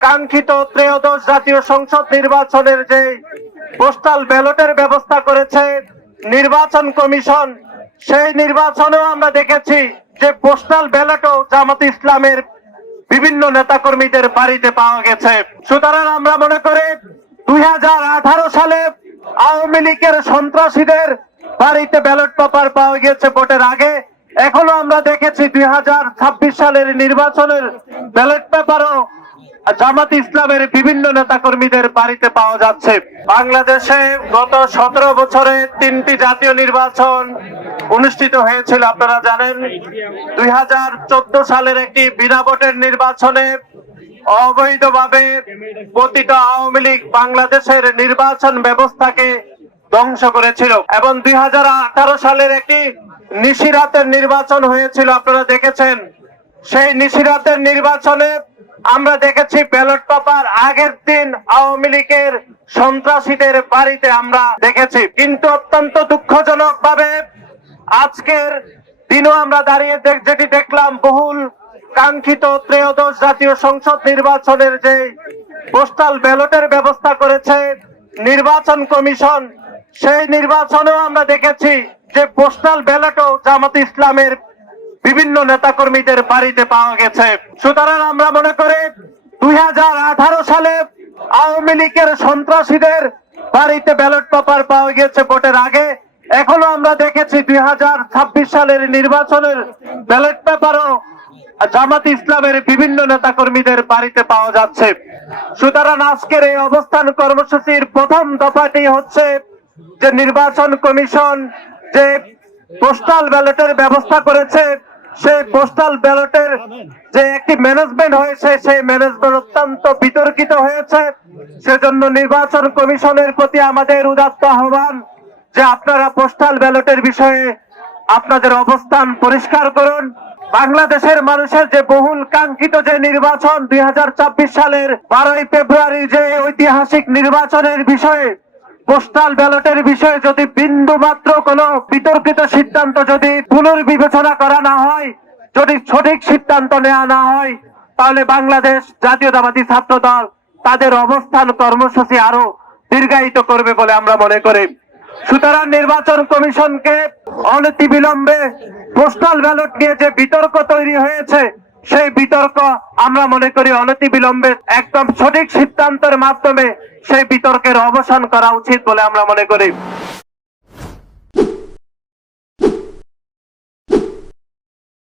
কাঙ্ক্ষিত ত্রয়োদশ জাতীয় সংসদ নির্বাচনের যে পোস্টাল ব্যালটের ব্যবস্থা করেছে নির্বাচন কমিশন, সেই নির্বাচনেও আমরা দেখেছি যে পোস্টাল ব্যালটও জামাত ইসলামের বিভিন্ন নেতাকর্মীদের বাড়িতে পাওয়া গেছে। সুতরাং আমরা মনে করি 2018 সালে আওয়ামী লীগের সন্ত্রাসীদের বাড়িতে ব্যালট পেপার পাওয়া গেছে ভোটের আগে। এখনো আমরা দেখেছি 2026 সালের নির্বাচনের ব্যালট পেপারও জামাত ইসলামের বিভিন্ন নেতাকর্মীদের বাড়িতে পাওয়া যাচ্ছে। বাংলাদেশে গত 17 বছরে 3টি জাতীয় নির্বাচন অনুষ্ঠিত হয়েছিল। আপনারা জানেন 2014 সালের একটি বিনা ভোটের নির্বাচনে অবৈধভাবে পতিত আওয়ামী লীগ বাংলাদেশের নির্বাচন ব্যবস্থাকে ধ্বংস করেছিল এবং 2018 সালের একটি নিশিরাতের নির্বাচন হয়েছিল, আপনারা দেখেছেন। সেই নিশিরাতের নির্বাচনে আমরা দেখেছি ব্যালট পেপার আগের দিন আওয়ামী লীগের সন্ত্রাসীদের বাড়িতে আমরা দেখেছি। কিন্তু অত্যন্ত দুঃখজনক ভাবে আজকের দিনও আমরা দাঁড়িয়ে যেটি দেখলাম, বহুল কাঙ্ক্ষিত ত্রয়োদশ জাতীয় সংসদ নির্বাচনের যে পোস্টাল ব্যালটের ব্যবস্থা করেছে নির্বাচন কমিশন, সেই নির্বাচনেও আমরা দেখেছি যে পোস্টাল ব্যালটও জামাত ইসলামের বিভিন্ন নেতাকর্মীদের বাড়িতে পাওয়া গেছে। সুতরাং আমরা মনে করি 2018 সালে আওয়ামী লীগের সন্ত্রাসীদের বাড়িতে ব্যালট পেপার পাওয়া গেছে ভোটের আগে। এখনো আমরা দেখেছি 2026 সালের নির্বাচনের ব্যালট পেপারও জামাত ইসলামের বিভিন্ন নেতাকর্মীদের বাড়িতে পাওয়া যাচ্ছে। সুতরাং আজকের এই অবস্থান কর্মসূচির প্রথম দফাটি হচ্ছে যে নির্বাচন কমিশন যে পোস্টাল ব্যালটের ব্যবস্থা করেছে, সেই পোস্টাল ব্যালটের যে একটি ম্যানেজমেন্ট হয়েছে, সেই ম্যানেজমেন্ট অত্যন্ত বিতর্কিত হয়েছে। সেজন্য নির্বাচন কমিশনের প্রতি আমাদের উদাত্ত আহ্বান যে আপনারা পোস্টাল ব্যালটের বিষয়ে আপনাদের অবস্থান পরিষ্কার করুন। বাংলাদেশের মানুষের যে বহুল কাঙ্ক্ষিত যে নির্বাচন 2024 সালের 12ই ফেব্রুয়ারি যে ঐতিহাসিক নির্বাচনের বিষয়ে পোস্টাল ব্যালটের বিষয়ে যদি বিন্দু মাত্র কোনো বিতর্কিত সিদ্ধান্ত যদি পুনর্বিবেচনা করা না হয়, যদি সঠিক সিদ্ধান্ত নেওয়া না হয়, তাহলে বাংলাদেশ জাতীয়তাবাদী ছাত্র দল তাদের অবস্থান কর্মসূচি আরো দীর্ঘায়িত করবে বলে আমরা মনে করি। সুতরাং নির্বাচন কমিশনকে অনতিবিলম্বে পোস্টাল ব্যালট নিয়ে যে বিতর্ক তৈরি হয়েছে, সেই বিতর্ক আমরা মনে করি অনতিবিলম্বে একদম সঠিক সিদ্ধান্তের মাধ্যমে সেই বিতর্কের অবসান করা উচিত বলে আমরা মনে করি।